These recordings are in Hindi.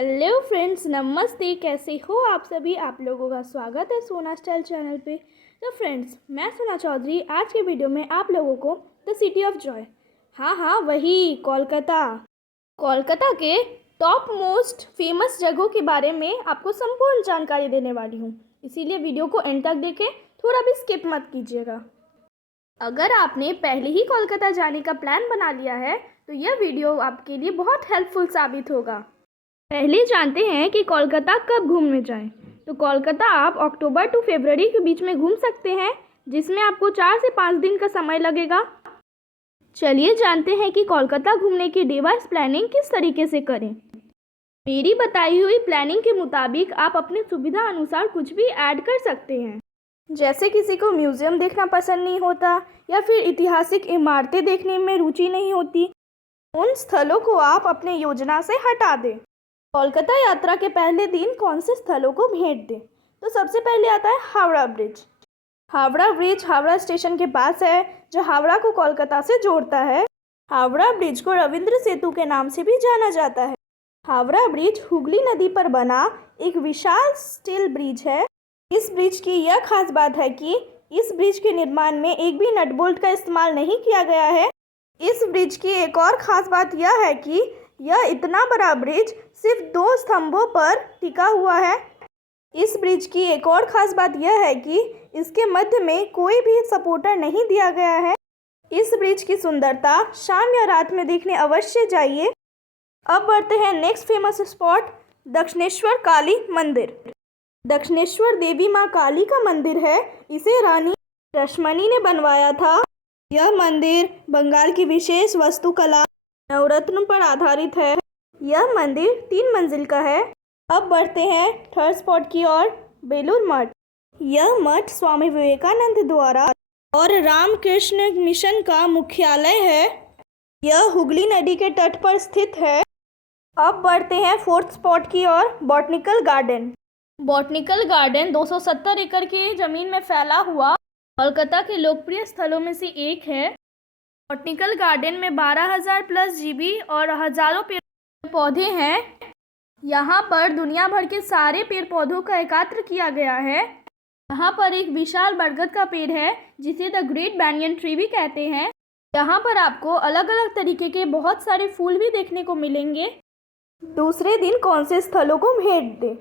हेलो फ्रेंड्स, नमस्ते। कैसे हो आप सभी। आप लोगों का स्वागत है सोना स्टाइल चैनल पे। तो फ्रेंड्स, मैं सोना चौधरी आज के वीडियो में आप लोगों को द सिटी ऑफ जॉय, हाँ वही कोलकाता के टॉप मोस्ट फेमस जगहों के बारे में आपको संपूर्ण जानकारी देने वाली हूँ। इसीलिए वीडियो को एंड तक देखें, थोड़ा भी स्किप मत कीजिएगा। अगर आपने पहले ही कोलकाता जाने का प्लान बना लिया है तो यह वीडियो आपके लिए बहुत हेल्पफुल साबित होगा। पहले जानते हैं कि कोलकाता कब घूमने जाएं। तो कोलकाता आप अक्टूबर टू फरवरी के बीच में घूम सकते हैं, जिसमें आपको 4 से 5 दिन का समय लगेगा। चलिए जानते हैं कि कोलकाता घूमने की डे वाइज प्लानिंग किस तरीके से करें। मेरी बताई हुई प्लानिंग के मुताबिक आप अपनी सुविधा अनुसार कुछ भी ऐड कर सकते हैं। जैसे किसी को म्यूज़ियम देखना पसंद नहीं होता या फिर ऐतिहासिक इमारतें देखने में रुचि नहीं होती, उन स्थलों को आप अपने योजना से हटा दें। कोलकाता यात्रा के पहले दिन कौन से स्थलों को भेंट दें। तो सबसे पहले आता है Howrah bridge. Howrah bridge Howrah station के पास है, जो हावड़ा को कोलकाता से जोड़ता है। हावड़ा ब्रिज को रविंद्र सेतु के नाम से भी जाना जाता है। हावड़ा ब्रिज हुगली नदी पर बना एक विशाल स्टील ब्रिज है। इस ब्रिज की यह खास बात है कि इस ब्रिज के निर्माण में एक भी नट बोल्ट का इस्तेमाल नहीं किया गया है। इस ब्रिज की एक और ख़ास बात यह है कि यह इतना बड़ा ब्रिज सिर्फ 2 स्तंभों पर टिका हुआ है। इस ब्रिज की एक और ख़ास बात यह है कि इसके मध्य में कोई भी सपोर्टर नहीं दिया गया है। इस ब्रिज की सुंदरता शाम या रात में देखने अवश्य जाइए। अब बढ़ते हैं next famous spot, Dakshineswar Kali मंदिर। दक्षिणेश्वर देवी माँ काली का मंदिर है। इसे रानी रश्मनी ने बनवाया था। यह मंदिर बंगाल की विशेष वास्तुकला नवरत्न पर आधारित है। यह मंदिर 3 मंजिल का है। अब बढ़ते हैं थर्ड स्पॉट की ओर, बेलूर मठ। यह मठ स्वामी विवेकानंद द्वारा और रामकृष्ण मिशन का मुख्यालय है। यह हुगली नदी के तट पर स्थित है। अब बढ़ते हैं फोर्थ स्पॉट की ओर, बॉटनिकल गार्डन। बॉटनिकल गार्डन 270 एकड़ की ज़मीन में फैला हुआ कोलकाता के लोकप्रिय स्थलों में से एक है। बॉटनिकल गार्डन में 12,000 प्लस जीबी और हजारों पेड़ पौधे हैं। यहाँ पर दुनिया भर के सारे पेड़ पौधों का एकत्र किया गया है। यहाँ पर एक विशाल बरगद का पेड़ है, जिसे द ग्रेट बैनियन ट्री भी कहते हैं। यहाँ पर आपको अलग अलग तरीके के बहुत सारे फूल भी देखने को मिलेंगे। दूसरे दिन कौन से स्थलों को भेंट दें।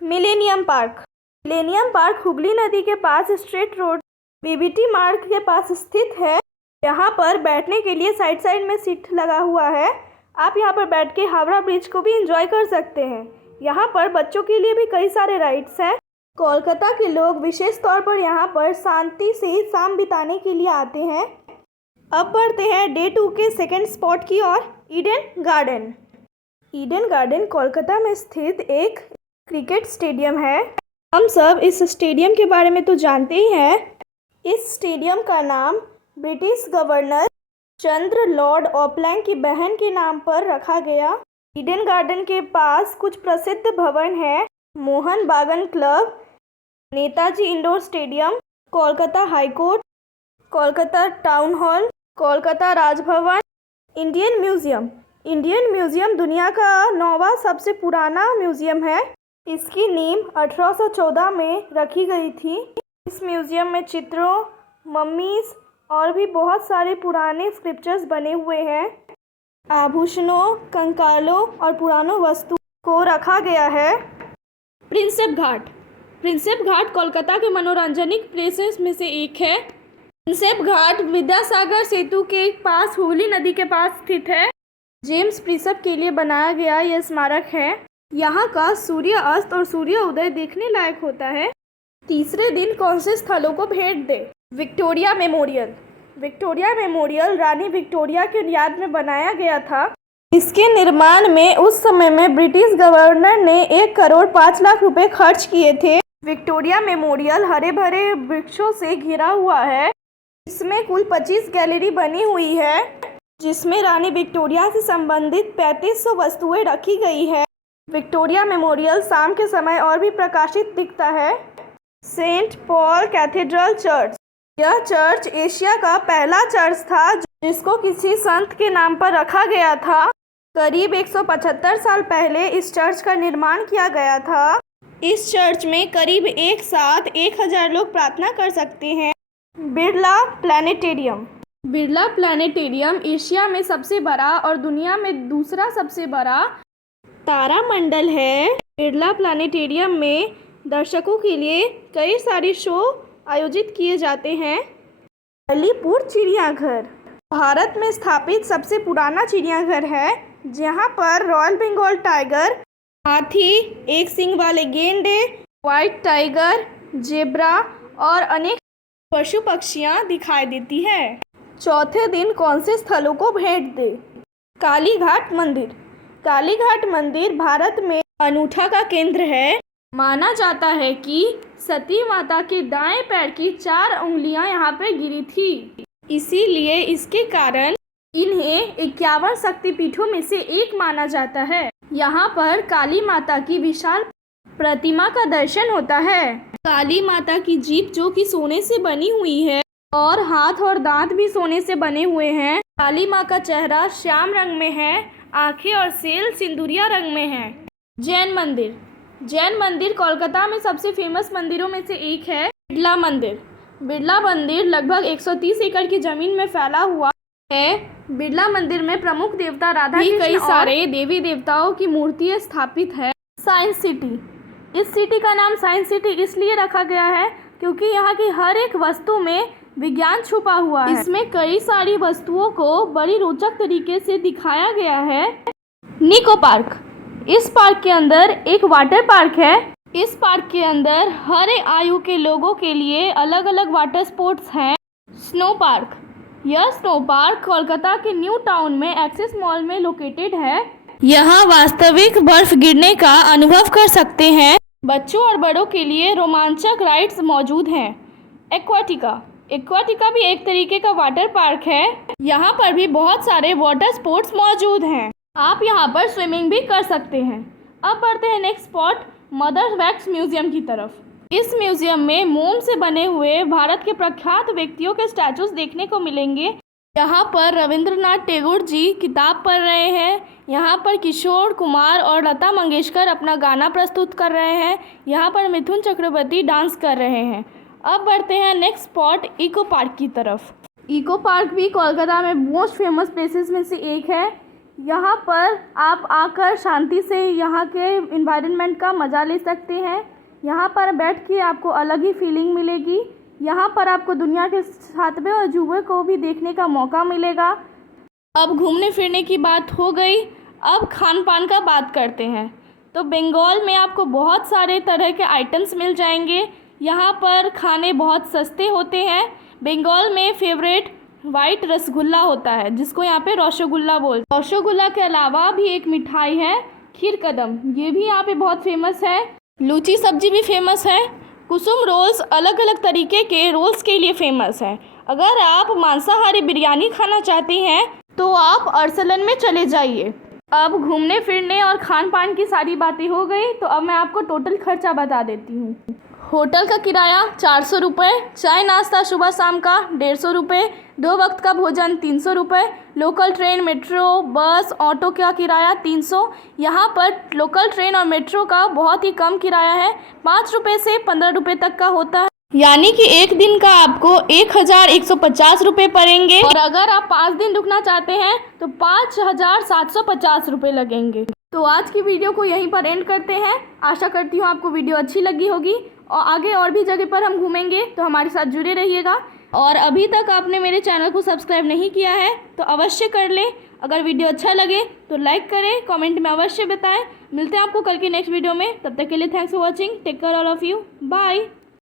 Millennium park. Millennium park Hooghly नदी के पास स्ट्रेट रोड बीबीटी मार्ग के पास स्थित है। यहाँ पर बैठने के लिए साइड में सीट लगा हुआ है। आप यहाँ पर बैठ के हावड़ा ब्रिज को भी एंजॉय कर सकते हैं। यहाँ पर बच्चों के लिए भी कई सारे राइड्स हैं। कोलकाता के लोग विशेष तौर पर यहाँ पर शांति से शाम बिताने के लिए आते हैं। अब बढ़ते हैं डे 2 के सेकंड स्पॉट की ओर, Eden Garden. Eden Garden Kolkata में स्थित एक क्रिकेट स्टेडियम है। हम सब इस स्टेडियम के बारे में तो जानते ही हैं। इस स्टेडियम का नाम ब्रिटिश गवर्नर चंद्र लॉर्ड ऑकलैंड की बहन के नाम पर रखा गया। ईडन गार्डन के पास कुछ प्रसिद्ध भवन हैं, मोहन बागान club, Netaji indoor stadium, Kolkata high court, Kolkata town hall, Kolkata Raj Bhavan, Indian museum. Indian museum दुनिया का 9वां सबसे पुराना म्यूज़ियम है। इसकी नींव 1814 में रखी गई थी। इस म्यूज़ियम में चित्रों, मम्मीज़ और भी बहुत सारे पुराने स्क्रिप्चर्स बने हुए हैं। आभूषणों, कंकालों और पुरानों वस्तु को रखा गया है। प्रिंसेप घाट। प्रिंसेप घाट कोलकाता के मनोरंजनिक प्लेसेस में से एक है। प्रिंसेप घाट विद्यासागर सेतु के पास हुगली नदी के पास स्थित है। जेम्स प्रिंसेप के लिए बनाया गया यह स्मारक है। यहाँ का सूर्य अस्त और सूर्य उदय देखने लायक होता है। तीसरे दिन कौन से स्थलों को भेंट दें। Victoria memorial. विक्टोरिया मेमोरियल रानी विक्टोरिया के याद में बनाया गया था। इसके निर्माण में उस समय में ब्रिटिश गवर्नर ने 1 करोड़ 5 लाख रुपए खर्च किए थे। विक्टोरिया मेमोरियल हरे भरे वृक्षों से घिरा हुआ है। इसमें कुल 25 गैलरी बनी हुई है, जिसमें रानी विक्टोरिया से संबंधित 3500 वस्तुएं रखी गई है। विक्टोरिया मेमोरियल शाम के समय और भी प्रकाशित दिखता है। Saint Paul cathedral church. यह चर्च एशिया का पहला चर्च था जिसको किसी संत के नाम पर रखा गया था। करीब 175 साल पहले इस चर्च का निर्माण किया गया था। इस चर्च में करीब एक साथ 1000 लोग प्रार्थना कर सकते हैं। Birla planetarium. Birla planetarium Asia में सबसे बड़ा और दुनिया में दूसरा सबसे बड़ा तारामंडल है। बिरला प्लानिटेरियम में दर्शकों के लिए कई सारे शो आयोजित किए जाते हैं। अलीपुर चिड़ियाघर भारत में स्थापित सबसे पुराना चिड़ियाघर है, जहां पर रॉयल बंगाल टाइगर, हाथी, एक सींग वाले गेंडे, व्हाइट टाइगर, जेब्रा और अनेक पशु पक्षियां दिखाई देती है। चौथे दिन कौन से स्थलों को भेंट दे? कालीघाट मंदिर। कालीघाट मंदिर भारत में अनूठा का केंद्र है। माना जाता है कि सती माता के दाएं पैर की 4 उंगलियां यहाँ पे गिरी थी, इसीलिए इसके कारण इन्हें 51 शक्तिपीठों में से एक माना जाता है। यहाँ पर काली माता की विशाल प्रतिमा का दर्शन होता है। काली माता की जीभ जो कि सोने से बनी हुई है और हाथ और दांत भी सोने से बने हुए हैं। काली माँ का चेहरा श्याम रंग में है, आंखें और सेल सिंदूरिया रंग में है। जैन मंदिर। जैन मंदिर कोलकाता में सबसे फेमस मंदिरों में से एक है। बिरला मंदिर। बिरला मंदिर लगभग 130 एकड़ की जमीन में फैला हुआ है। बिरला मंदिर में प्रमुख देवता राधा कृष्ण कई सारे देवी देवताओं की मूर्तियां स्थापित है। Science city. इस सिटी का नाम साइंस सिटी इसलिए रखा गया है क्योंकि यहाँ की हर एक वस्तु में विज्ञान छुपा हुआ है। इसमें कई सारी वस्तुओं को बड़ी रोचक तरीके से दिखाया गया है। निको पार्क। इस पार्क के अंदर एक वाटर पार्क है। इस पार्क के अंदर हर एक आयु के लोगों के लिए अलग अलग वाटर स्पोर्ट्स हैं। Snow park. यह स्नो पार्क कोलकाता के न्यू टाउन में एक्सिस मॉल में लोकेटेड है। यहाँ वास्तविक बर्फ गिरने का अनुभव कर सकते हैं। बच्चों और बड़ों के लिए रोमांचक राइड्स मौजूद हैं। एक्वाटिका। एक्वाटिका भी एक तरीके का वाटर पार्क है। यहाँ पर भी बहुत सारे वाटर स्पोर्ट्स मौजूद हैं। आप यहाँ पर स्विमिंग भी कर सकते हैं। अब बढ़ते हैं next spot mother wax museum की तरफ। इस म्यूजियम में मोम से बने हुए भारत के प्रख्यात व्यक्तियों के स्टैचूज देखने को मिलेंगे। यहाँ पर रविंद्रनाथ टैगोर जी किताब पढ़ रहे हैं। यहाँ पर किशोर कुमार और लता मंगेशकर अपना गाना प्रस्तुत कर रहे हैं। यहाँ पर मिथुन चक्रवर्ती डांस कर रहे हैं। अब बढ़ते हैं नेक्स्ट स्पॉट इको पार्क की तरफ। इको पार्क भी कोलकाता में मोस्ट फेमस प्लेसेस में से एक है। यहाँ पर आप आकर शांति से यहाँ के इन्वायरमेंट का मज़ा ले सकते हैं। यहाँ पर बैठ के आपको अलग ही फीलिंग मिलेगी। यहाँ पर आपको दुनिया के 7वें अजूबे को भी देखने का मौका मिलेगा। अब घूमने फिरने की बात हो गई, अब खान पान का बात करते हैं। तो बंगाल में आपको बहुत सारे तरह के आइटम्स मिल जाएंगे। यहाँ पर खाने बहुत सस्ते होते हैं। बंगाल में फेवरेट वाइट रसगुल्ला होता है, जिसको यहाँ पे रसगुल्ला बोलते हैं। रसगुल्ला के अलावा भी एक मिठाई है खीर कदम, ये भी यहाँ पे बहुत फेमस है। लूची सब्जी भी फेमस है। कुसुम रोल्स अलग अलग तरीके के रोल्स के लिए फेमस है। अगर आप मांसाहारी बिरयानी खाना चाहते हैं तो आप अरसलन में चले जाइए। अब घूमने फिरने और खान पान की सारी बातें हो गई, तो अब मैं आपको टोटल खर्चा बता देती हूँ। होटल का किराया 400 रुपये, चाय नाश्ता सुबह शाम का 150 रुपये, 2 वक्त का भोजन 300 रुपये, लोकल ट्रेन, मेट्रो, बस, ऑटो का किराया 300। यहाँ पर लोकल ट्रेन और मेट्रो का बहुत ही कम किराया है, 5 रुपये से 15 रुपये तक का होता है। यानी कि एक दिन का आपको 1150 रुपये पड़ेंगे। और अगर आप 5 दिन रुकना चाहते हैं तो 5750 रुपये लगेंगे। तो आज की वीडियो को यहीं पर एंड करते हैं। आशा करती हूँ आपको वीडियो अच्छी लगी होगी और आगे और भी जगह पर हम घूमेंगे, तो हमारे साथ जुड़े रहिएगा। और अभी तक आपने मेरे चैनल को सब्सक्राइब नहीं किया है तो अवश्य कर लें। अगर वीडियो अच्छा लगे तो लाइक करें, कमेंट में अवश्य बताएं। मिलते हैं आपको कल की नेक्स्ट वीडियो में। तब तक के लिए thanks for watching. Take care all of you. Bye.